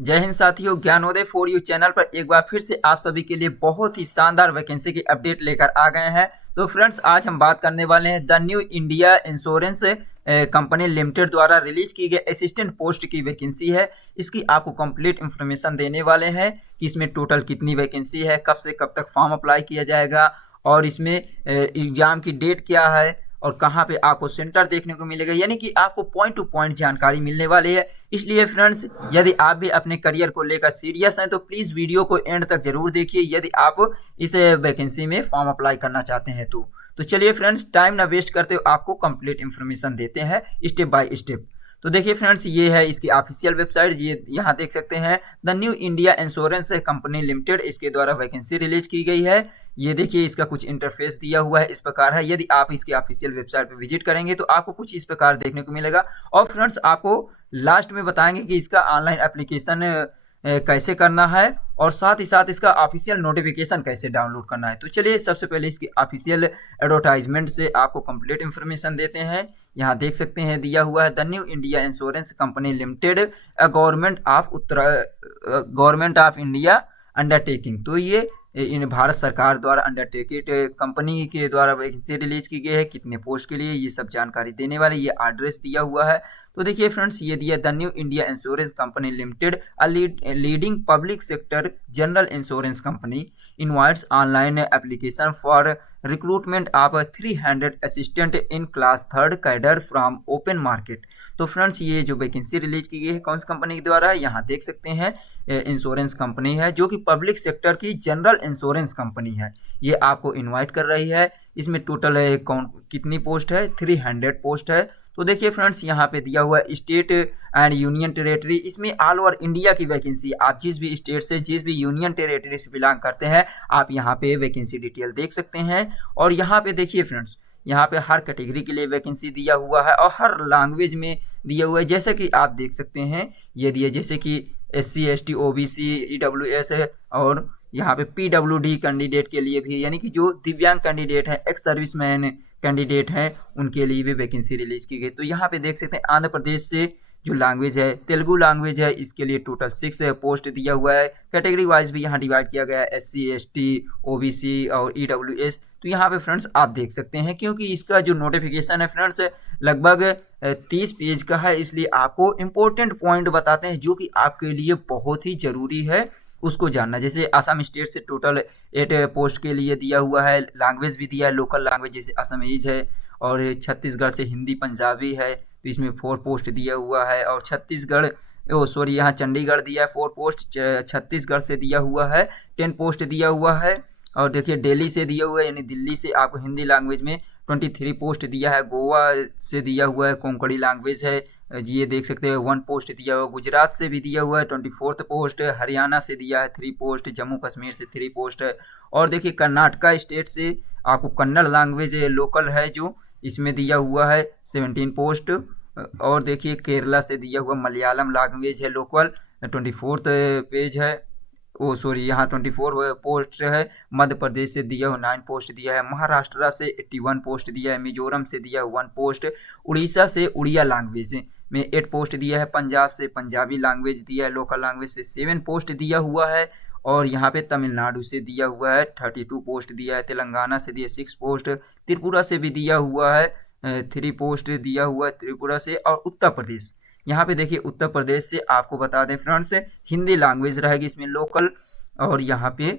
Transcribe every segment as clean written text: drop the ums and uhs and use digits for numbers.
जय हिंद साथियों, Gyanodaya for you channel पर एक बार फिर से आप सभी के लिए बहुत ही शानदार वैकेंसी की अपडेट लेकर आ गए हैं। तो फ्रेंड्स, आज हम बात करने वाले हैं the new India insurance company limited द्वारा रिलीज की गई असिस्टेंट पोस्ट की वैकेंसी है। इसकी आपको कंप्लीट इन्फॉर्मेशन देने वाले हैं कि इसमें टोटल कितनी वैकेंसी है, कब से कब तक फॉर्म अप्लाई किया जाएगा और इसमें एग्जाम की डेट क्या है और कहाँ पे आपको सेंटर देखने को मिलेगा, यानी कि आपको पॉइंट टू पॉइंट जानकारी मिलने वाली है। इसलिए फ्रेंड्स, यदि आप भी अपने करियर को लेकर सीरियस हैं तो प्लीज़ वीडियो को एंड तक जरूर देखिए यदि आप इस वैकेंसी में फॉर्म अप्लाई करना चाहते हैं तो चलिए फ्रेंड्स, टाइम ना वेस्ट करते हुए आपको कंप्लीट इन्फॉर्मेशन देते हैं स्टेप बाय स्टेप। तो देखिए फ्रेंड्स, ये है इसकी ऑफिशियल वेबसाइट। ये यहाँ देख सकते हैं the new India insurance company limited, इसके द्वारा वैकेंसी रिलीज की गई है। ये देखिए, इसका कुछ इंटरफेस दिया हुआ है, इस प्रकार है। यदि आप इसके ऑफिशियल वेबसाइट पर विजिट करेंगे तो आपको कुछ इस प्रकार देखने को मिलेगा। और फ्रेंड्स, आपको लास्ट में बताएंगे कि इसका ऑनलाइन एप्लीकेशन कैसे करना है और साथ ही साथ इसका ऑफिशियल नोटिफिकेशन कैसे डाउनलोड करना है। तो चलिए, सबसे पहले इसकी ऑफिशियल एडवर्टाइजमेंट से आपको कंप्लीट इन्फॉर्मेशन देते हैं। यहाँ देख सकते हैं दिया हुआ है the new India insurance company limited government of India undertaking. तो ये इन भारत सरकार द्वारा अंडरटेकेड कंपनी के द्वारा वैकेंसी रिलीज की गई है। कितने पोस्ट के लिए, ये सब जानकारी देने वाले, ये एड्रेस दिया हुआ है। तो देखिए फ्रेंड्स, ये दिया the new India insurance company limited a leading public sector general insurance company invites online application for recruitment of 300 assistant in class 3rd cadre from open market. तो फ्रेंड्स, ये जो वैकेंसी रिलीज की गई है कौन सी company के द्वारा, यहाँ देख सकते हैं इंश्योरेंस कंपनी है जो कि पब्लिक सेक्टर की जनरल इंश्योरेंस कंपनी है। ये आपको इनवाइट कर रही है। इसमें टोटल कितनी पोस्ट है, 300 पोस्ट है। तो देखिए फ्रेंड्स, यहाँ पे दिया हुआ है स्टेट एंड यूनियन टेरेटरी। इसमें ऑल ओवर इंडिया की वैकेंसी, आप जिस भी स्टेट से, जिस भी यूनियन टेरेटरी से बिलोंग करते हैं, आप यहाँ पे वैकेंसी डिटेल देख सकते हैं। और यहाँ पे देखिए फ्रेंड्स, यहाँ पे हर कैटेगरी के लिए वैकेंसी दिया हुआ है और हर लैंग्वेज में दिया हुआ है। जैसे कि आप देख सकते हैं, ये दिए जैसे कि SC ST OBC EWS है, और यहाँ पे PWD कैंडिडेट के लिए भी, यानी कि जो दिव्यांग कैंडिडेट हैं, एक्स सर्विसमैन कैंडिडेट हैं, उनके लिए भी वैकेंसी रिलीज की गई। तो यहाँ पे देख सकते हैं आंध्र प्रदेश से जो लैंग्वेज है तेलुगु लैंग्वेज है, इसके लिए टोटल 6 पोस्ट दिया हुआ है। कैटेगरी वाइज भी यहाँ डिवाइड किया गया है, SC ST OBC और EWS। तो यहाँ पे फ्रेंड्स आप देख सकते हैं, क्योंकि इसका जो नोटिफिकेशन है फ्रेंड्स लगभग 30 पेज का है, इसलिए आपको इम्पोर्टेंट पॉइंट बताते हैं जो कि आपके लिए बहुत ही जरूरी है उसको जानना। जैसे असम स्टेट से टोटल 8 पोस्ट के लिए दिया हुआ है, लैंग्वेज भी दिया है, लोकल लैंग्वेज जैसे असमीज है, और छत्तीसगढ़ से हिंदी पंजाबी है, तो इसमें 4 पोस्ट दिया हुआ है। और यहाँ चंडीगढ़ दिया है 4 पोस्ट, छत्तीसगढ़ से दिया हुआ है 10 पोस्ट दिया हुआ है। और देखिए दिल्ली से दिया हुआ है, यानी दिल्ली से आपको हिंदी लैंग्वेज में 23 पोस्ट दिया है। गोवा से दिया हुआ है, कोंकणी लैंग्वेज है, ये देख सकते हैं 1 पोस्ट दिया हुआ। गुजरात से भी दिया हुआ है 24 पोस्ट, हरियाणा से दिया है 3 पोस्ट, जम्मू कश्मीर से 3 पोस्ट है। और देखिए कर्नाटका स्टेट से आपको कन्नड़ लैंग्वेज लोकल है जो इसमें दिया हुआ है 17 पोस्ट। और देखिए केरला से दिया हुआ मलयालम लैंग्वेज है लोकल, 24 पेज है, यहाँ 24 पोस्ट है। मध्य प्रदेश से दिया हुआ 9 पोस्ट दिया है, महाराष्ट्र से 81 पोस्ट दिया है, मिजोरम से दिया हुआ 1 पोस्ट, उड़ीसा से उड़िया लैंग्वेज में 8 पोस्ट दिया है, पंजाब से पंजाबी लैंग्वेज दिया है, लोकल लैंग्वेज से 7 पोस्ट दिया हुआ है। और यहाँ पे तमिलनाडु से दिया हुआ है 32 पोस्ट दिया है, तेलंगाना से दिया 6 पोस्ट, त्रिपुरा से भी दिया हुआ है 3 पोस्ट दिया हुआ है त्रिपुरा से। और उत्तर प्रदेश, यहाँ पे देखिए उत्तर प्रदेश से आपको बता दें फ्रेंड्स, हिंदी लैंग्वेज रहेगी इसमें लोकल, और यहाँ पे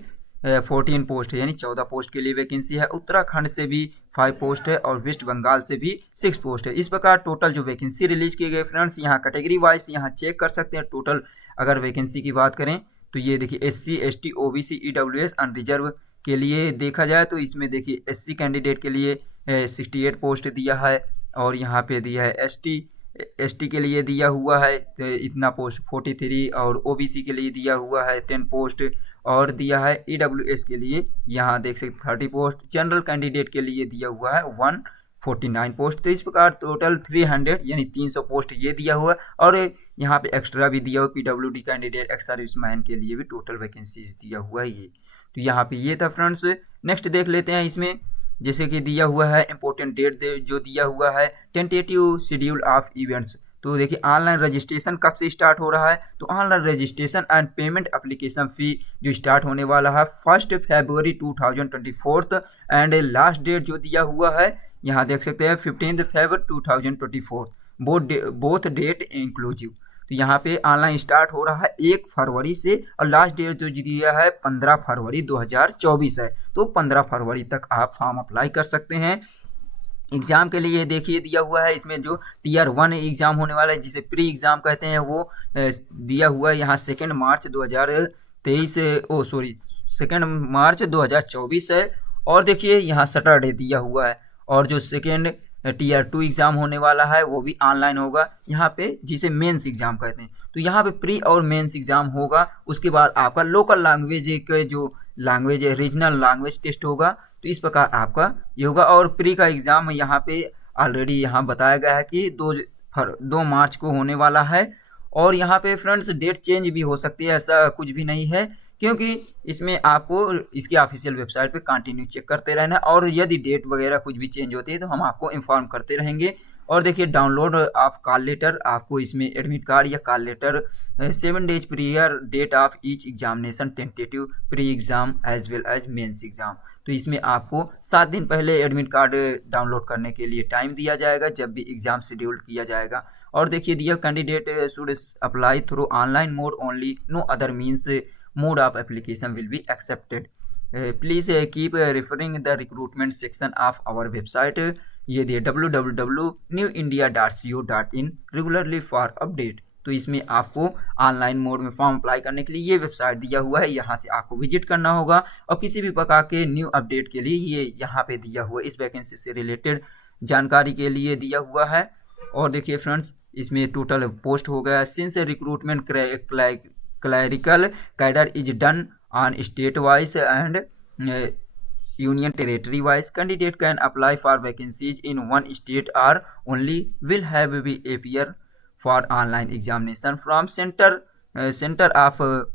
14 पोस्ट है, यानी 14 पोस्ट के लिए वैकेंसी है। उत्तराखंड से भी 5 पोस्ट है और वेस्ट बंगाल से भी 6 पोस्ट है। इस प्रकार टोटल जो वैकेंसी रिलीज की गई फ्रेंड्स, यहाँ कैटेगरी वाइज यहाँ चेक कर सकते हैं। टोटल अगर वैकेंसी की बात करें तो ये देखिए SC ST OBC EWS unreserved के लिए देखा जाए तो इसमें देखिए SC कैंडिडेट के लिए 68 पोस्ट दिया है, और यहाँ पे दिया है ST के लिए दिया हुआ है इतना पोस्ट 43, और OBC के लिए दिया हुआ है 10 पोस्ट, और दिया है EWS के लिए यहाँ देख सकते 30 पोस्ट, जनरल कैंडिडेट के लिए दिया हुआ है 149 पोस्ट। तो इस प्रकार टोटल 300 यानी 300 पोस्ट ये दिया हुआ है, और यहाँ पे एक्स्ट्रा भी दिया हुआ PWD कैंडिडेट एक्स सर्विसमैन के लिए भी टोटल वैकेंसीज दिया हुआ है ये। तो यहाँ पे ये था फ्रेंड्स। नेक्स्ट देख लेते हैं, इसमें जैसे कि दिया हुआ है इंपॉर्टेंट डेट जो दिया हुआ है टेंटेटिव शेड्यूल ऑफ इवेंट्स तो देखिए ऑनलाइन रजिस्ट्रेशन कब से स्टार्ट हो रहा है, तो online registration and payment application fee जो स्टार्ट होने वाला है 1 फरवरी 2024 एंड लास्ट डेट जो दिया हुआ है यहाँ देख सकते हैं 15 फरवरी 2024, बोथ डेट इंक्लूसिव। तो यहाँ पे ऑनलाइन स्टार्ट हो रहा है 1 फरवरी से और लास्ट डेट जो दिया है 15 फरवरी 2024 है। तो 15 फरवरी तक आप फॉर्म अप्लाई कर सकते हैं। एग्ज़ाम के लिए देखिए दिया हुआ है इसमें जो टीयर 1 एग्ज़ाम होने वाला है जिसे प्री एग्ज़ाम कहते हैं वो दिया हुआ है यहाँ 2 मार्च 2023 2 मार्च 2024 है। और देखिए यहाँ सैटरडे दिया हुआ है। और जो सेकेंड टीयर 2 एग्ज़ाम होने वाला है वो भी ऑनलाइन होगा यहाँ पे जिसे मेंस एग्ज़ाम कहते हैं। तो यहाँ पे प्री और मेंस एग्ज़ाम होगा, उसके बाद आपका लोकल लैंग्वेज के जो लैंग्वेज रीजनल लैंग्वेज टेस्ट होगा। तो इस प्रकार आपका ये होगा। और प्री का एग्ज़ाम यहाँ पे ऑलरेडी यहाँ बताया गया है कि 2 मार्च को होने वाला है। और यहाँ पे फ्रेंड्स डेट चेंज भी हो सकती है, ऐसा कुछ भी नहीं है क्योंकि इसमें आपको इसकी ऑफिशियल वेबसाइट पे कंटिन्यू चेक करते रहना है और यदि डेट वगैरह कुछ भी चेंज होती है तो हम आपको इन्फॉर्म करते रहेंगे। और देखिए डाउनलोड ऑफ कॉल लेटर, आपको इसमें एडमिट कार्ड या call letter 7 days prior date of each examination tentative pre exam as well as mains exam. तो इसमें आपको 7 दिन पहले एडमिट कार्ड डाउनलोड करने के लिए टाइम दिया जाएगा जब भी एग्ज़ाम शेड्यूल किया जाएगा। और देखिए दिया candidate should apply through online mode only, no other means mode of application will be accepted. Please keep referring the recruitment section of our website ये दिए www.newindia.co.in रेगुलरली फॉर अपडेट। तो इसमें आपको ऑनलाइन मोड में form apply करने के लिए ये वेबसाइट दिया हुआ है, यहाँ से आपको विजिट करना होगा और किसी भी प्रकार के न्यू अपडेट के लिए ये यहाँ पे दिया हुआ है, इस वैकेंसी से रिलेटेड जानकारी के लिए दिया हुआ है। और देखिए फ्रेंड्स इसमें टोटल पोस्ट हो गया since recruitment clerical cadre is done on state wise and union territory wise. Candidate can apply for vacancies in one state or only will have be appear for online examination from center of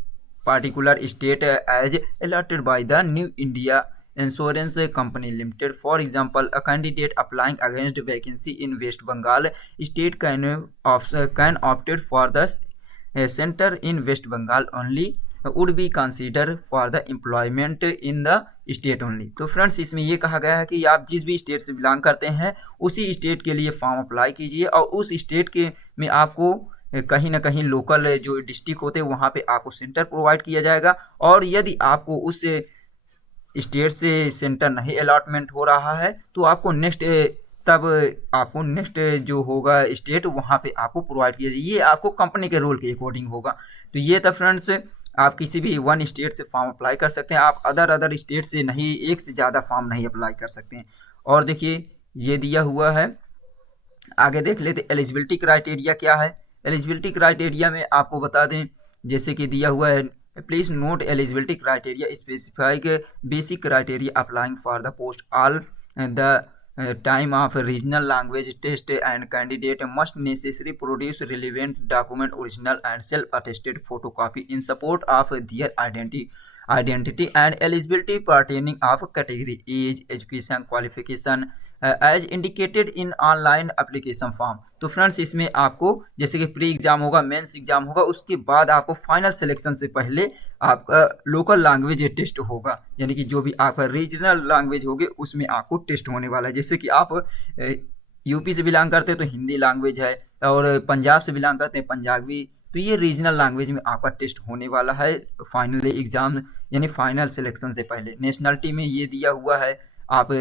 particular state as allotted by the New India Insurance Company Limited. For example, a candidate applying against vacancy in West Bengal state can opted for the center in West Bengal only would be considered for the employment in the state only. तो friends इसमें ये कहा गया है कि आप जिस भी स्टेट से बिलोंग करते हैं उसी स्टेट के लिए फॉर्म अप्लाई कीजिए और उस स्टेट के में आपको कहीं ना कहीं लोकल जो डिस्ट्रिक्ट होते हैं वहाँ पे आपको सेंटर प्रोवाइड किया जाएगा। और यदि आपको उस स्टेट से सेंटर नहीं अलॉटमेंट हो रहा है तो आपको नेक्स्ट जो होगा स्टेट वहाँ पे आपको प्रोवाइड किया जाए, ये आपको कंपनी के रोल के अकॉर्डिंग होगा। तो ये था फ्रेंड्स, आप किसी भी वन स्टेट से फॉर्म अप्लाई कर सकते हैं, आप अदर स्टेट से नहीं, एक से ज़्यादा फॉर्म नहीं अप्लाई कर सकते हैं। और देखिए ये दिया हुआ है, आगे देख लेते एलिजिबिलिटी क्राइटेरिया क्या है। एलिजिबिलिटी क्राइटेरिया में आपको बता दें जैसे कि दिया हुआ है, please note eligibility criteria specific basic criteria applying for the post all the time of regional language test and candidate must necessarily produce relevant document original and self-attested photocopy in support of their identity and eligibility pertaining of category age education qualification as indicated in online application form। तो friends इसमें आपको जैसे कि pre exam होगा, mains exam होगा, उसके बाद आपको फाइनल सिलेक्शन से पहले आपका लोकल लैंग्वेज टेस्ट होगा, यानी कि जो भी आपका रीजनल लैंग्वेज होगी उसमें आपको टेस्ट होने वाला है। जैसे कि आप यूपी से बिलोंग करते हैं तो हिंदी लैंग्वेज है और पंजाब से बिलोंग करते हैं पंजाबी, तो ये रीजनल लैंग्वेज में आपका टेस्ट होने वाला है फाइनल एग्ज़ाम यानी फाइनल सिलेक्शन से पहले। नेशनलिटी में ये दिया हुआ है, आप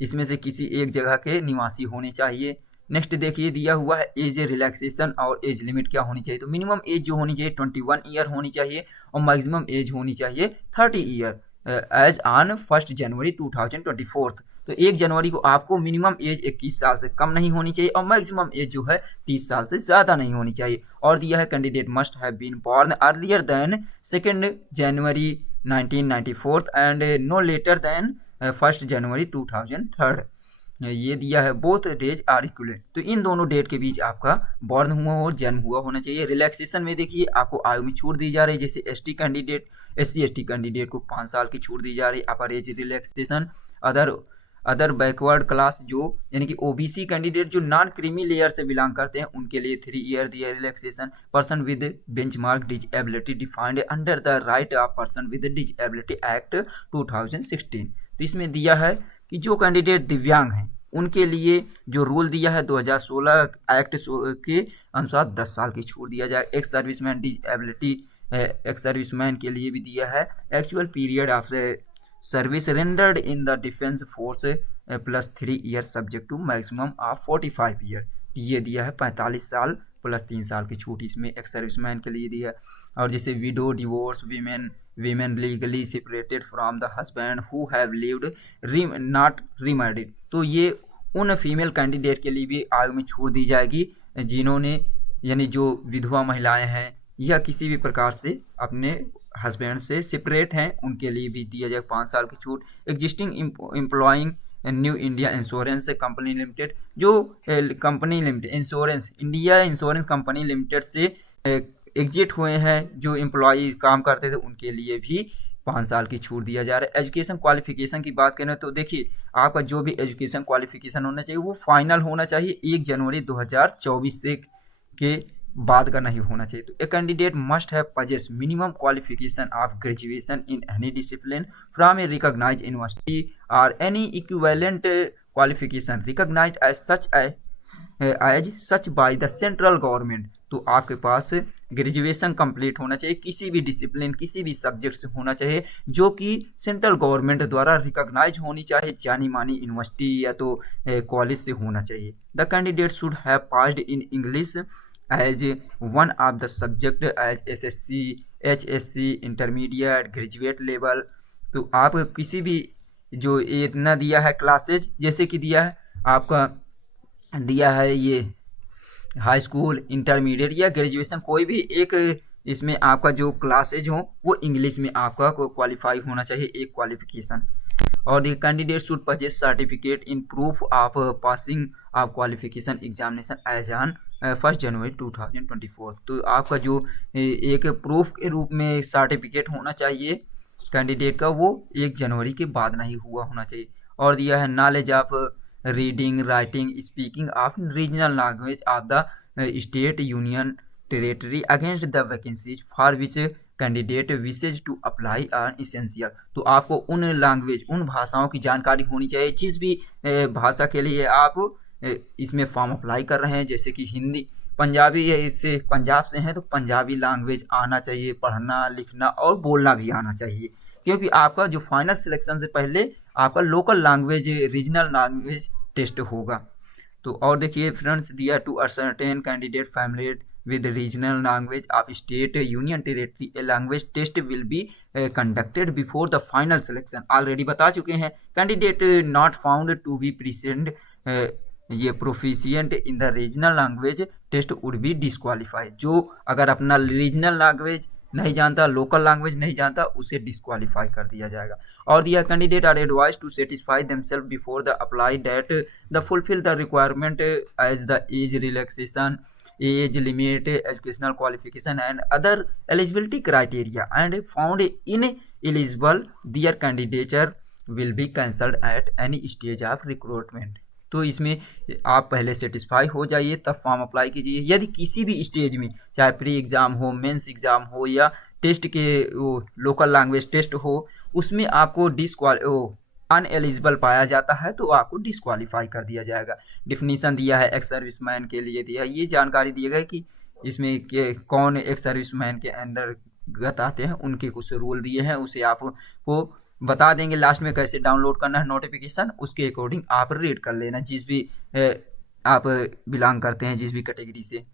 इसमें से किसी एक जगह के निवासी होने चाहिए। नेक्स्ट देखिए दिया हुआ है एज रिलैक्सेशन और एज लिमिट क्या होनी चाहिए। तो मिनिमम एज जो होनी चाहिए 21 ईयर होनी चाहिए और मैक्सिमम एज होनी चाहिए 30 ईयर एज ऑन 1 जनवरी 2024। तो 1 जनवरी को आपको मिनिमम एज 21 साल से कम नहीं होनी चाहिए और मैक्सिमम एज जो है 30 साल से ज़्यादा नहीं होनी चाहिए। और दिया है candidate must have been born earlier than 2 January 1994 and no later than 1 January 2003। ये दिया है बोथ डेज आर इक्वलेंट, तो इन दोनों डेट के बीच आपका बॉर्न हुआ हो, जन्म हुआ होना चाहिए। रिलैक्सेशन में देखिए आपको आयु में छूट दी जा रही है, जैसे SC ST कैंडिडेट को 5 साल की छूट दी जा रही है, अपर age relaxation. Other backward class जो यानी कि ओबीसी कैंडिडेट जो नॉन क्रीमी लेयर से बिलोंग करते हैं उनके लिए 3 ईयर दिया relaxation. Person with benchmark disability defined under the right of person with disability act 2016। तो इसमें दिया है कि जो कैंडिडेट दिव्यांग हैं उनके लिए जो रूल दिया है 2016 एक्ट के अनुसार 10 साल की छूट दिया जाए। Ex serviceman disability ex serviceman के लिए भी दिया है actual period of service rendered in the defence force plus 3 year subject to maximum of 45 year. ये दिया है 45 साल प्लस 3 साल की छूट इसमें एक्स सर्विसमैन के लिए दिया है। और जैसे window divorce women legally separated from the husband who have lived not remarried, तो ये उन फीमेल कैंडिडेट के लिए भी आयु में छूट दी जाएगी जिन्होंने यानी जो विधवा महिलाएं हैं या किसी भी प्रकार से अपने हस्बैंड से सेपरेट हैं उनके लिए भी दिया जाए 5 साल की छूट। Existing employing new India insurance company limited, जो company limited insurance India insurance company limited से एग्जिट हुए हैं जो एम्प्लॉय काम करते थे उनके लिए भी 5 साल की छूट दिया जा रहा है। एजुकेशन क्वालिफिकेशन की बात करें तो देखिए आपका जो भी एजुकेशन क्वालिफिकेशन होना चाहिए वो फाइनल होना चाहिए 1 जनवरी 2024 से के बाद का नहीं होना चाहिए। तो a candidate must have possess minimum qualification of graduation in any discipline from a recognised university और any equivalent qualification recognised as such by the central government. तो आपके पास ग्रेजुएशन कंप्लीट होना चाहिए किसी भी डिसिप्लिन किसी भी सब्जेक्ट से होना चाहिए जो कि सेंट्रल गवर्नमेंट द्वारा रिकॉग्नाइज होनी चाहिए, जानी मानी यूनिवर्सिटी या तो कॉलेज से होना चाहिए। The candidate should have passed in English as one of the subject as SSC HSC intermediate graduate level. तो आप किसी भी जो इतना दिया है क्लासेज जैसे कि दिया है आपका दिया है ये हाई स्कूल इंटरमीडिएट या ग्रेजुएशन कोई भी एक इसमें आपका जो क्लासेज हो वो इंग्लिश में आपका क्वालिफाई होना चाहिए एक क्वालिफिकेशन। और the candidate should purchase certificate in proof of passing of qualification examination as on 1 January 2024। तो आपका जो एक प्रूफ के रूप में सर्टिफिकेट होना चाहिए कैंडिडेट का वो 1 जनवरी के बाद नहीं हुआ होना चाहिए। और दिया है knowledge of reading writing speaking of regional language of the state union territory against the vacancies for which candidate wishes to apply are essential. तो आपको उन लैंग्वेज उन भाषाओं की जानकारी होनी चाहिए जिस भी भाषा के लिए आप इसमें फॉर्म अप्लाई कर रहे हैं। जैसे कि हिंदी पंजाबी है इससे पंजाब से हैं तो पंजाबी लैंग्वेज आना चाहिए, पढ़ना लिखना और बोलना भी आना चाहिए, क्योंकि आपका जो फाइनल सिलेक्शन से पहले आपका local language regional language test होगा। तो और देखिए फ्रेंड्स दिया to ascertain candidate familiar with regional language of state union territory a language test will be conducted before the final selection। Already बता चुके हैं candidate not found to be present ये proficient in the regional language test would be disqualified. जो अगर अपना regional language नहीं जानता local language नहीं जानता उसे डिस्क्वालीफाई कर दिया जाएगा। और दिया candidate are advise to satisfy themselves before the apply that the fulfil the requirement as the age relaxation age limit educational qualification and other eligibility criteria and found in eligible their candidature will be cancelled at any stage of recruitment. तो इसमें आप पहले satisfy हो जाइए तब form apply कीजिए। यदि किसी भी स्टेज में चाहे प्री एग्ज़ाम हो मेंस एग्ज़ाम हो या टेस्ट के लोकल लैंग्वेज टेस्ट हो उसमें आपको अनएलिजिबल पाया जाता है तो आपको डिस्क्वालीफाई कर दिया जाएगा। डिफिनीशन दिया है एक्स सर्विसमैन के लिए दिया है, ये जानकारी दी गई कि इसमें के कौन एक्स सर्विसमैन के अंतर्गत आते हैं उनके कुछ रूल दिए हैं उसे आपको बता देंगे लास्ट में कैसे डाउनलोड करना है नोटिफिकेशन उसके अकॉर्डिंग आप रीड कर लेना जिस भी आप बिलोंग करते हैं जिस भी कैटेगरी से।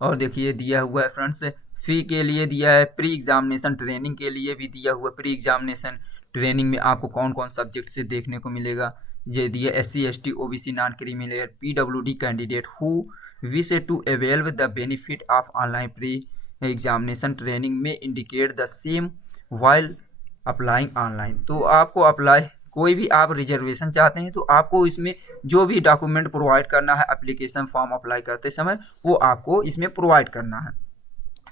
और देखिए दिया हुआ है फ्रेंड्स फ़ी के लिए दिया है प्री एग्जामिनेशन ट्रेनिंग के लिए भी दिया हुआ प्री एग्जामिनेशन ट्रेनिंग में आपको कौन कौन सब्जेक्ट से देखने को मिलेगा। ये दिया SC ST OBC non creamy layer PWD candidate who wish to avail the benefit of online pre examination training में indicate the same while applying online. तो आपको अप्लाई कोई भी आप रिजर्वेशन चाहते हैं तो आपको इसमें जो भी डॉक्यूमेंट प्रोवाइड करना है एप्लीकेशन फॉर्म अप्लाई करते समय वो आपको इसमें प्रोवाइड करना है।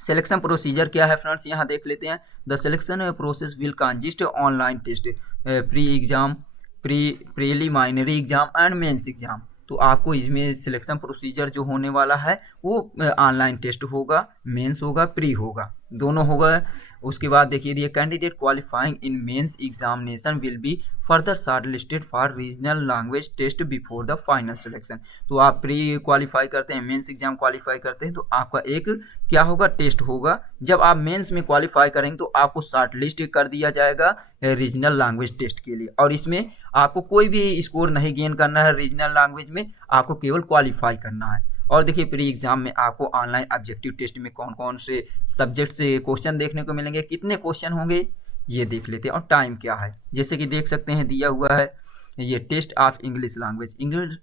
सिलेक्शन प्रोसीजर क्या है फ्रेंड्स यहाँ देख लेते हैं। The selection process will consist online test pre exam preliminary exam and mains exam. तो आपको इसमें सिलेक्शन प्रोसीजर जो होने वाला है वो ऑनलाइन टेस्ट होगा, मेंस होगा, प्री होगा, दोनों होगा। उसके बाद देखिए दिए candidate qualifying in mains examination will be further shortlisted for regional language test before the final selection. तो आप प्री क्वालिफाई करते हैं, मेंस एग्जाम क्वालिफाई करते हैं, तो आपका एक क्या होगा, टेस्ट होगा। जब आप मेंस में क्वालिफाई करेंगे तो आपको शॉर्ट लिस्ट कर दिया जाएगा रीजनल लैंग्वेज टेस्ट के लिए, और इसमें आपको कोई भी स्कोर नहीं गेन करना है रीजनल लैंग्वेज में, आपको केवल क्वालिफाई करना है। और देखिए प्री एग्जाम में आपको ऑनलाइन ऑब्जेक्टिव टेस्ट में कौन कौन से सब्जेक्ट से क्वेश्चन देखने को मिलेंगे, कितने क्वेश्चन होंगे ये देख लेते हैं, और टाइम क्या है। जैसे कि देख सकते हैं दिया हुआ है ये test of English language.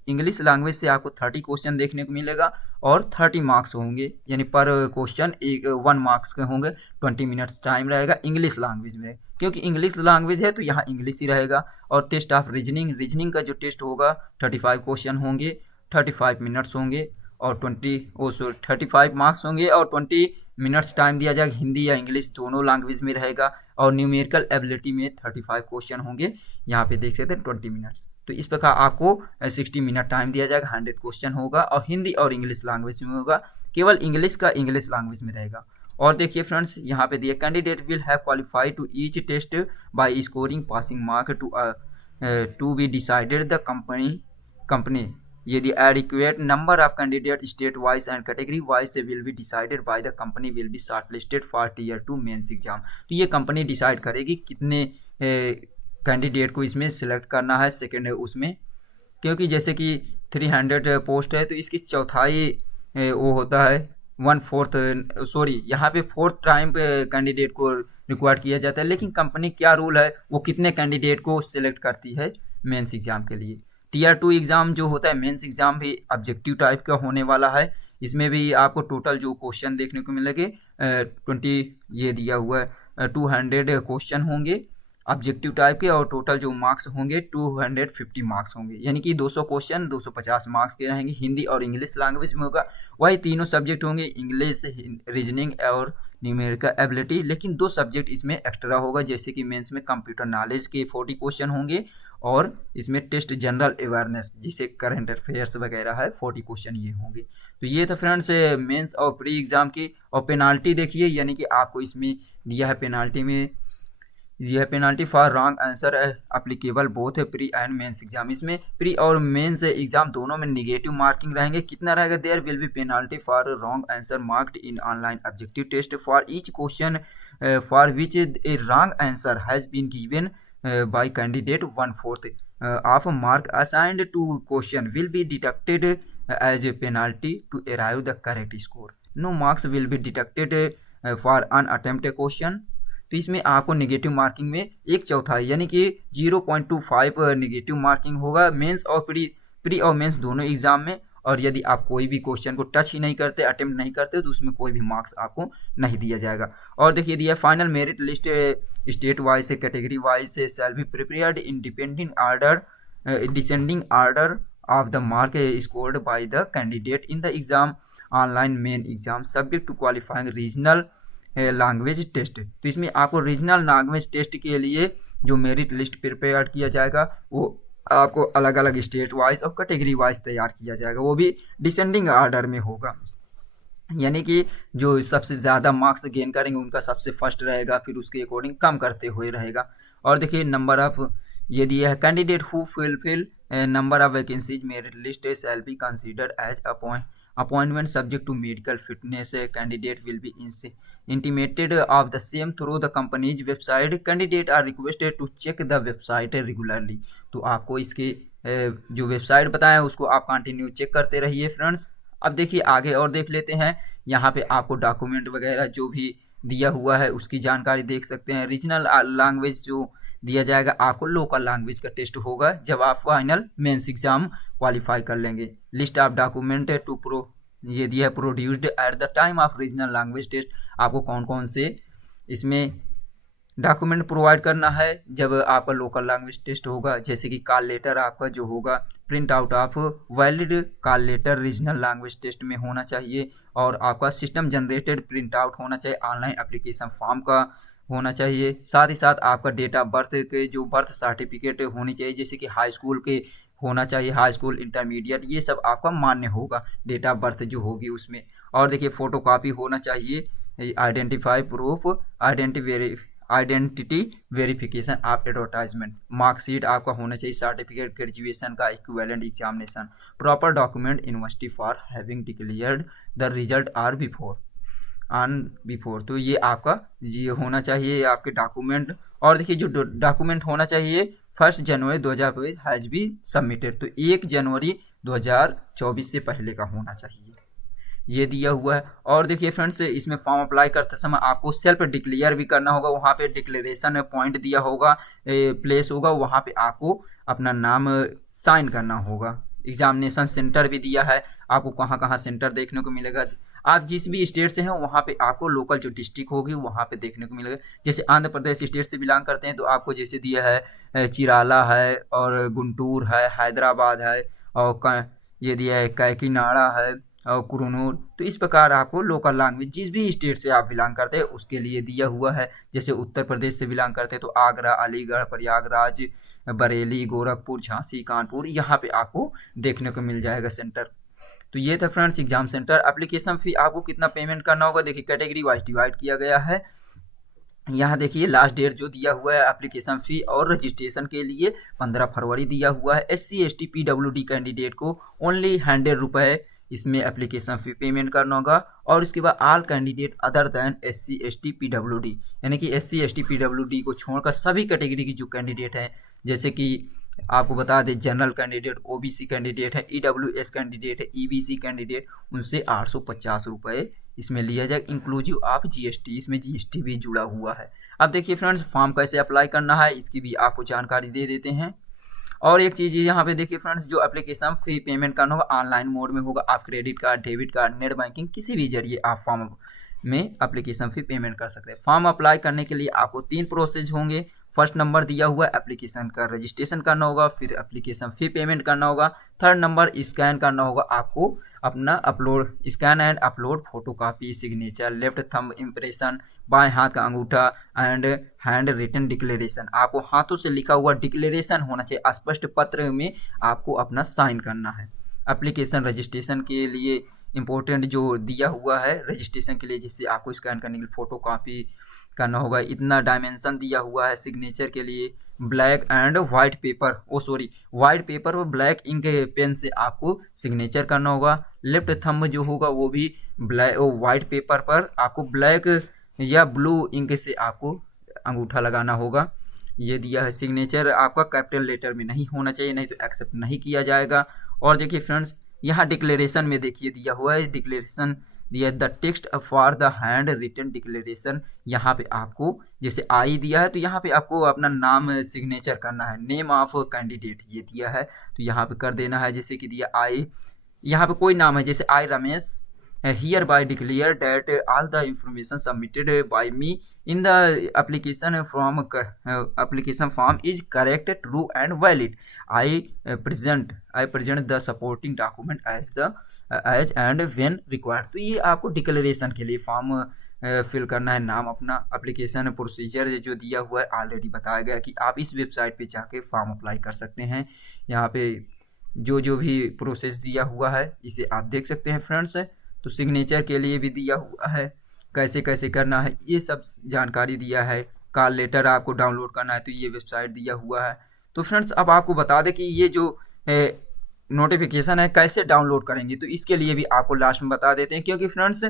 English language से आपको 30 क्वेश्चन देखने को मिलेगा और 30 मार्क्स होंगे, यानी पर क्वेश्चन 1 मार्क्स के होंगे। 20 मिनट्स टाइम रहेगा इंग्लिश लैंग्वेज में, क्योंकि इंग्लिश लैंग्वेज है तो यहाँ इंग्लिश ही रहेगा। और टेस्ट ऑफ रीजनिंग का जो टेस्ट होगा 35 क्वेश्चन होंगे, 35 मिनट्स होंगे, और 35 मार्क्स होंगे, और 20 मिनट्स टाइम दिया जाएगा। हिंदी या इंग्लिश दोनों लैंग्वेज में रहेगा। और न्यूमेरिकल एबिलिटी में 35 क्वेश्चन होंगे, यहाँ पे देख सकते हैं 20 मिनट्स। तो इस प्रकार आपको 60 मिनट टाइम दिया जाएगा, 100 क्वेश्चन होगा, और हिंदी और इंग्लिश लैंग्वेज में होगा। केवल इंग्लिश का इंग्लिश लैंग्वेज में रहेगा। और देखिए फ्रेंड्स यहाँ पे दिया candidate will have qualified to each test by scoring passing mark to be decided the company यदि adequate number of candidates state wise and category wise will be decided by the company will be shortlisted for tier 2 mains exam. तो ये company decide करेगी कितने candidate को इसमें select करना है second उसमें, क्योंकि जैसे कि 300 पोस्ट है तो इसकी चौथाई वो होता है 1/4 यहाँ पे 4th टाइम पे कैंडिडेट को रिक्वायर्ड किया जाता है। लेकिन कंपनी क्या रूल है, वो कितने कैंडिडेट को सिलेक्ट करती है मेंस एग्जाम के लिए। टियर 2 एग्ज़ाम जो होता है मेंस एग्ज़ाम भी ऑब्जेक्टिव टाइप का होने वाला है। इसमें भी आपको टोटल जो क्वेश्चन देखने को मिलेंगे 20 ये दिया हुआ है 200 क्वेश्चन होंगे ऑब्जेक्टिव टाइप के, और टोटल जो मार्क्स होंगे 250 मार्क्स होंगे, यानी कि 200 क्वेश्चन 250 मार्क्स के रहेंगे। हिंदी और इंग्लिश लैंग्वेज में होगा, वही तीनों सब्जेक्ट होंगे, इंग्लिश, रीजनिंग और न्यूमेरिकल एबिलिटी। लेकिन 2 सब्जेक्ट इसमें एक्स्ट्रा होगा, जैसे कि मेंस में कंप्यूटर नॉलेज के 40 क्वेश्चन होंगे, और इसमें टेस्ट जनरल अवेयरनेस जिसे करंट अफेयर्स वगैरह है 40 क्वेश्चन ये होंगे। तो ये था फ्रेंड्स मेंस और प्री एग्जाम की। और पेनाल्टी देखिए, यानी कि आपको इसमें दिया है पेनाल्टी में, यह penalty for wrong answer applicable both है प्री एंड मेंस एग्जाम। इसमें प्री और मेंस एग्जाम दोनों में निगेटिव मार्किंग रहेंगे। कितना रहेगा, there will be penalty for wrong answer marked in online objective test for each question for which a wrong answer has been given by candidate 1/4 of mark assigned to question will be deducted as a penalty to arrive the correct score. No marks will be deducted for unattempted question. तो इसमें आपको negative marking में 1/4 यानी कि 0.25 negative marking होगा mains और pre और mains दोनों एग्जाम में। और यदि आप कोई भी क्वेश्चन को टच ही नहीं करते, अटेम्प्ट नहीं करते, तो उसमें कोई भी मार्क्स आपको नहीं दिया जाएगा। और देखिए दिया final merit list state wise से कैटेगरी वाइज से shall be prepared in descending order of the mark scored by the candidate in the exam online main exam subject to qualifying regional language test. तो इसमें आपको regional language test के लिए जो merit list prepare किया जाएगा वो आपको अलग अलग स्टेट वाइज और कैटेगरी वाइज तैयार किया जाएगा, वो भी डिसेंडिंग ऑर्डर में होगा, यानी कि जो सबसे ज़्यादा मार्क्स गेन करेंगे उनका सबसे फर्स्ट रहेगा, फिर उसके अकॉर्डिंग कम करते हुए रहेगा। और देखिए नंबर ऑफ ये दिया है candidate who fulfil number of vacancies merit list shall be considered as appointment subject to medical fitness. Candidate will be intimated of the same through the company's website. Candidate are requested to check the website regularly. तो आपको इसके जो website बताया उसको आप continue check करते रहिए friends. अब देखिए आगे और देख लेते हैं, यहाँ पे आपको डॉक्यूमेंट वगैरह जो भी दिया हुआ है उसकी जानकारी देख सकते हैं। रीजनल लैंग्वेज जो दिया जाएगा, आपको लोकल लैंग्वेज का टेस्ट होगा जब आप फाइनल मेंस एग्जाम क्वालिफाई कर लेंगे। लिस्ट ऑफ डॉक्यूमेंट टू ये दिया है produced at the time of regional language test. आपको कौन कौन से इसमें डॉक्यूमेंट प्रोवाइड करना है जब आपका लोकल लैंग्वेज टेस्ट होगा, जैसे कि कॉल लेटर आपका जो होगा print out of valid call letter regional language test में होना चाहिए, और आपका सिस्टम जनरेटेड प्रिंट आउट होना चाहिए, ऑनलाइन एप्लीकेशन फॉर्म का होना चाहिए। साथ ही साथ आपका डेट ऑफ बर्थ के जो बर्थ सर्टिफिकेट होनी चाहिए, जैसे कि हाई स्कूल के होना चाहिए, हाई स्कूल इंटरमीडिएट, ये सब आपका मान्य होगा डेट ऑफ बर्थ जो होगी उसमें। और देखिए फोटो कॉपी होना चाहिए, identify proof, identity verification of advertisement, marksheet आपका होना चाहिए, सर्टिफिकेट ग्रेजुएशन का equivalent examination, proper document university for having declared the result are before. तो ये आपका ये होना चाहिए आपके डॉक्यूमेंट। और देखिए जो डॉक्यूमेंट होना चाहिए 1 जनवरी 2022 हैज़ बी सबमिटेड, तो 1 जनवरी 2024 से पहले का होना चाहिए, ये दिया हुआ है। और देखिए फ्रेंड्स इसमें फॉर्म अप्लाई करते समय आपको सेल्फ डिक्लेयर भी करना होगा, वहाँ पे डिक्लेरेशन पॉइंट दिया होगा, प्लेस होगा, वहाँ पे आपको अपना नाम साइन करना होगा। एग्जामिनेशन सेंटर भी दिया है, आपको कहाँ कहाँ सेंटर देखने को मिलेगा। आप जिस भी स्टेट से हैं वहाँ पे आपको लोकल जो डिस्ट्रिक्ट होगी वहाँ पे देखने को मिलेगा। जैसे आंध्र प्रदेश स्टेट से बिलोंग करते हैं तो आपको जैसे दिया है चिराला है, और गुंटूर है, हैदराबाद है, और ये दिया है काकीनाडा है, और कुरुनूर। तो इस प्रकार आपको लोकल लैंग्वेज जिस भी स्टेट से आप बिलोंग करते हैं उसके लिए दिया हुआ है। जैसे उत्तर प्रदेश से बिलोंग करते हैं तो आगरा, अलीगढ़, प्रयागराज, बरेली, गोरखपुर, झांसी, कानपुर, यहाँ पे आपको देखने को मिल जाएगा सेंटर। तो ये था friends exam centre. Application fee आपको कितना पेमेंट करना होगा, देखिए कैटेगरी वाइज डिवाइड किया गया है। यहाँ देखिए लास्ट डेट जो दिया हुआ है एप्लीकेशन फ़ी और रजिस्ट्रेशन के लिए 15 फरवरी दिया हुआ है। SC ST PWD कैंडिडेट को ओनली 100 रुपये इसमें एप्लीकेशन फ़ी पेमेंट करना होगा। और उसके बाद all candidate other than SC ST PWD, यानी कि SC ST PWD को छोड़कर सभी कैटेगरी की जो कैंडिडेट हैं, जैसे कि आपको बता दें जनरल कैंडिडेट, OBC कैंडिडेट है, EWS कैंडिडेट है, EBC कैंडिडेट, उनसे 850 रुपये इसमें लिया जाए इंक्लूसिव ऑफ GST, इसमें GST भी जुड़ा हुआ है। अब देखिए फ्रेंड्स फॉर्म कैसे अप्लाई करना है इसकी भी आपको जानकारी दे देते हैं। और एक चीज़ यहाँ पे देखिए फ्रेंड्स जो एप्लीकेशन फ़ी पेमेंट करना होगा ऑनलाइन मोड में होगा। आप credit card, debit card, net banking किसी भी जरिए आप फॉर्म में एप्लीकेशन फ़ी पेमेंट कर सकते हैं। फॉर्म अप्लाई करने के लिए आपको 3 प्रोसेस होंगे। फर्स्ट नंबर दिया हुआ है एप्लीकेशन का रजिस्ट्रेशन करना होगा, फिर एप्लीकेशन फ़ी पेमेंट करना होगा। थर्ड नंबर स्कैन करना होगा आपको अपना upload, scan and upload photo copy, signature, left thumb impression, बाएं हाथ का अंगूठा एंड हैंड रिटन डिक्लेरेशन। आपको हाथों से लिखा हुआ डिक्लेरेशन होना चाहिए, स्पष्ट पत्र में आपको अपना साइन करना है। एप्लीकेशन रजिस्ट्रेशन के लिए इम्पोर्टेंट जो दिया हुआ है रजिस्ट्रेशन के लिए, जिससे आपको स्कैन करने के लिए फ़ोटो कॉपी करना होगा, इतना डायमेंशन दिया हुआ है। सिग्नेचर के लिए black and white paper, white paper और ब्लैक इंक पेन से आपको सिग्नेचर करना होगा। लेफ्ट थंब जो होगा वो भी ब्लैक वाइट पेपर पर आपको ब्लैक या ब्लू इंक से आपको अंगूठा लगाना होगा, ये दिया है। सिग्नेचर आपका कैपिटल लेटर में नहीं होना चाहिए, नहीं तो एक्सेप्ट नहीं किया जाएगा। और देखिए फ्रेंड्स यहाँ डिक्लेरेशन में देखिए दिया हुआ है, डिक्लेरेशन दिया the text for the handwritten declaration. यहाँ पे आपको जैसे आई दिया है तो यहाँ पे आपको अपना नाम सिग्नेचर करना है, नेम ऑफ कैंडिडेट ये दिया है तो यहाँ पे कर देना है। जैसे कि दिया आई, यहाँ पे कोई नाम है, जैसे आई Ramesh, hereby declare that all the information submitted by me in the application form is correct, true and valid. I present the supporting document as and when required। तो ये आपको डिक्लेरेशन के लिए फॉर्म फिल करना है, नाम अपना। एप्लीकेशन प्रोसीजर जो दिया हुआ है ऑलरेडी बताया गया कि आप इस वेबसाइट पे जाके फॉर्म अप्लाई कर सकते हैं। यहाँ पे जो भी प्रोसेस दिया हुआ है इसे आप देख सकते हैं फ्रेंड्स। तो सिग्नेचर के लिए भी दिया हुआ है, कैसे कैसे करना है ये सब जानकारी दिया है। कॉल लेटर आपको डाउनलोड करना है तो ये वेबसाइट दिया हुआ है। तो फ्रेंड्स अब आपको बता दें कि ये जो नोटिफिकेशन है कैसे डाउनलोड करेंगे, तो इसके लिए भी आपको लास्ट में बता देते हैं, क्योंकि फ्रेंड्स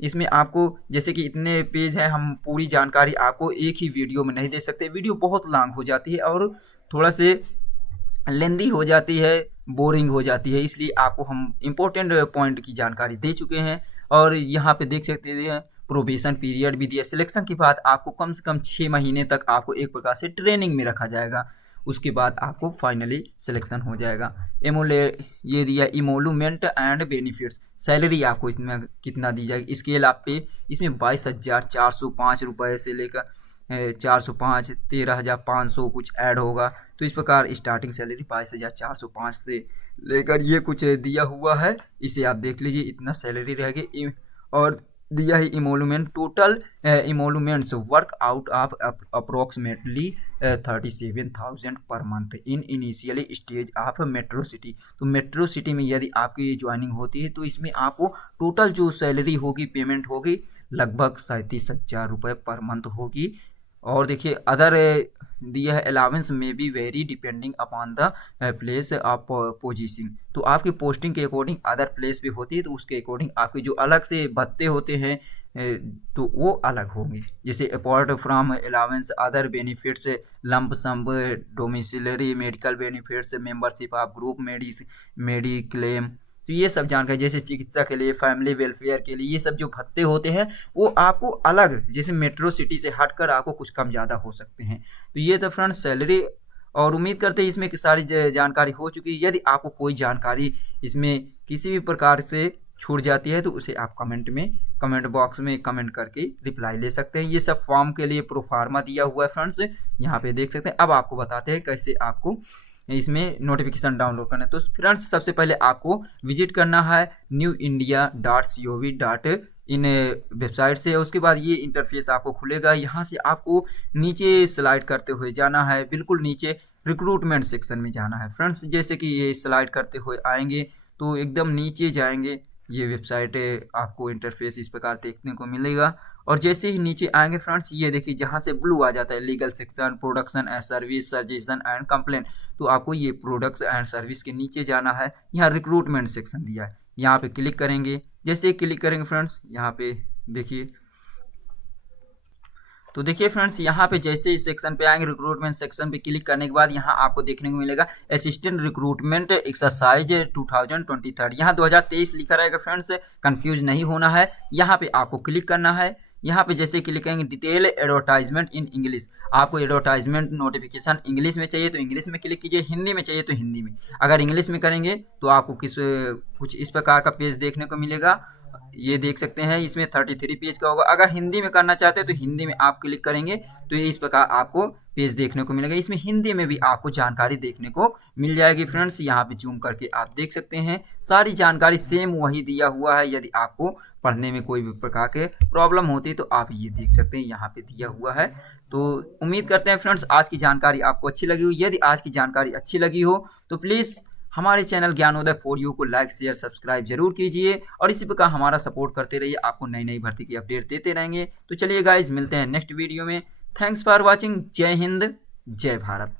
इसमें आपको जैसे कि इतने पेज हैं, हम पूरी जानकारी आपको एक ही वीडियो में नहीं दे सकते, वीडियो बहुत लॉन्ग हो जाती है और थोड़ा से लेंदी हो जाती है, बोरिंग हो जाती है, इसलिए आपको हम इम्पोर्टेंट पॉइंट की जानकारी दे चुके हैं। और यहाँ पे देख सकते हैं प्रोबेशन पीरियड भी दिया। सिलेक्शन के बाद आपको कम से कम 6 महीने तक आपको एक प्रकार से ट्रेनिंग में रखा जाएगा, उसके बाद आपको फाइनली सिलेक्शन हो जाएगा। ये दिया इमोलूमेंट एंड बेनिफिट्स, सैलरी आपको इसमें कितना दी जाएगी, स्केल आप पे इसमें 22,405 रुपये से लेकर 405, 13,500 कुछ ऐड होगा। तो इस प्रकार स्टार्टिंग सैलरी 22,405 से लेकर ये कुछ दिया हुआ है, इसे आप देख लीजिए, इतना सैलरी रहेगी। और दिया है emolument, total emoluments work out of approximately 37,000 पर month in initially stage of metro city. तो मेट्रो सिटी में यदि आपकी ज्वाइनिंग होती है तो इसमें आपको टोटल जो सैलरी होगी, पेमेंट होगी, लगभग 37,000 रुपये पर मंथ होगी। और देखिए अदर दिया है अलावेंस में be very depending upon the place of position. तो आपकी पोस्टिंग के अकॉर्डिंग अदर प्लेस भी होती है, तो उसके अकॉर्डिंग आपके जो अलग से भत्ते होते हैं तो वो अलग होंगे। जैसे apart from allowance other benefits lump sum domiciliary medical benefits membership of group mediclaim. तो ये सब जानकारी, जैसे चिकित्सा के लिए, फैमिली वेलफेयर के लिए, ये सब जो भत्ते होते हैं वो आपको अलग, जैसे मेट्रो सिटी से हटकर आपको कुछ कम ज़्यादा हो सकते हैं। तो ये तो फ्रेंड्स सैलरी, और उम्मीद करते हैं इसमें की सारी जानकारी हो चुकी है। यदि आपको कोई जानकारी इसमें किसी भी प्रकार से छूट जाती है तो उसे आप कमेंट बॉक्स में कमेंट करके रिप्लाई ले सकते हैं। ये सब फॉर्म के लिए प्रोफार्मा दिया हुआ है फ्रेंड्स, यहाँ पे देख सकते हैं। अब आपको बताते हैं कैसे आपको इसमें नोटिफिकेशन डाउनलोड करना है। तो फ्रेंड्स सबसे पहले आपको विजिट करना है newindia.gov.in वेबसाइट से। उसके बाद ये इंटरफेस आपको खुलेगा। यहाँ से आपको नीचे स्लाइड करते हुए जाना है, बिल्कुल नीचे रिक्रूटमेंट सेक्शन में जाना है फ्रेंड्स। जैसे कि ये स्लाइड करते हुए आएंगे तो एकदम नीचे जाएंगे, ये वेबसाइट आपको इंटरफेस इस प्रकार देखने को मिलेगा। और जैसे ही नीचे आएंगे फ्रेंड्स, ये देखिए जहाँ से ब्लू आ जाता है legal section, production and service, suggestion and complaint, तो आपको ये प्रोडक्ट्स एंड सर्विस के नीचे जाना है। यहाँ रिक्रूटमेंट सेक्शन दिया है, यहाँ पे क्लिक करेंगे। जैसे ही क्लिक करेंगे फ्रेंड्स, यहाँ पे देखिए, तो देखिए फ्रेंड्स यहाँ पे जैसे इस सेक्शन पे आएंगे, रिक्रूटमेंट सेक्शन पे क्लिक करने के बाद यहाँ आपको देखने को मिलेगा असिस्टेंट रिक्रूटमेंट एक्सरसाइज 2023। यहाँ 2023 लिखा रहेगा फ्रेंड्स, कंफ्यूज नहीं होना है। यहाँ पे आपको क्लिक करना है। यहाँ पे जैसे क्लिक करेंगे डिटेल एडवर्टाइजमेंट इन इंग्लिश, आपको एडवर्टाइजमेंट नोटिफिकेशन इंग्लिश में चाहिए तो इंग्लिश में क्लिक कीजिए, हिंदी में चाहिए तो हिंदी में। अगर इंग्लिश में करेंगे तो आपको कुछ इस प्रकार का पेज देखने को मिलेगा, ये देख सकते हैं, इसमें 33 पेज का होगा। अगर हिंदी में करना चाहते हैं तो हिंदी में आप क्लिक करेंगे तो ये इस प्रकार आपको पेज देखने को मिलेगा। इसमें हिंदी में भी आपको जानकारी देखने को मिल जाएगी फ्रेंड्स। यहाँ पे जूम करके आप देख सकते हैं, सारी जानकारी सेम वही दिया हुआ है। यदि आपको पढ़ने में कोई भी प्रकार के प्रॉब्लम होती है तो आप ये देख सकते हैं, यहाँ पे दिया हुआ है। तो उम्मीद करते हैं फ्रेंड्स आज की जानकारी आपको अच्छी लगी हो। यदि आज की जानकारी अच्छी लगी हो तो प्लीज़ हमारे चैनल ज्ञानोदय फॉर यू को लाइक शेयर सब्सक्राइब जरूर कीजिए, और इसी प्रकार हमारा सपोर्ट करते रहिए, आपको नई नई भर्ती की अपडेट देते रहेंगे। तो चलिए गाइज, मिलते हैं नेक्स्ट वीडियो में। Thanks for watching. जय हिंद, जय भारत।